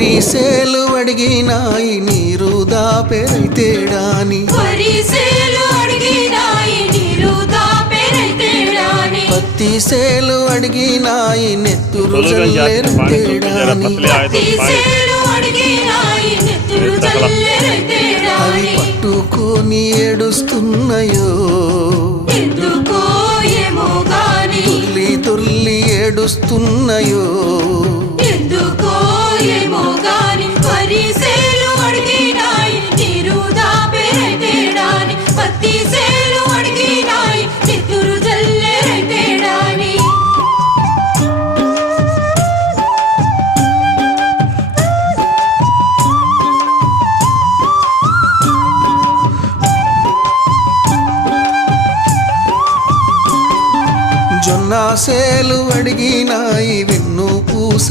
వరిసేలు అడిగినాయి నీరు దాపెరైతేడాని పత్తి సేలు అడిగినాయి నెత్తురు జల్లెరైతేడాని అవి పట్టుకొని ఏడుస్తున్నాయో తుల్లి తుల్లి ఏడుస్తున్నాయో జొన్న సేలు అడిగినాయి వెన్ను పూస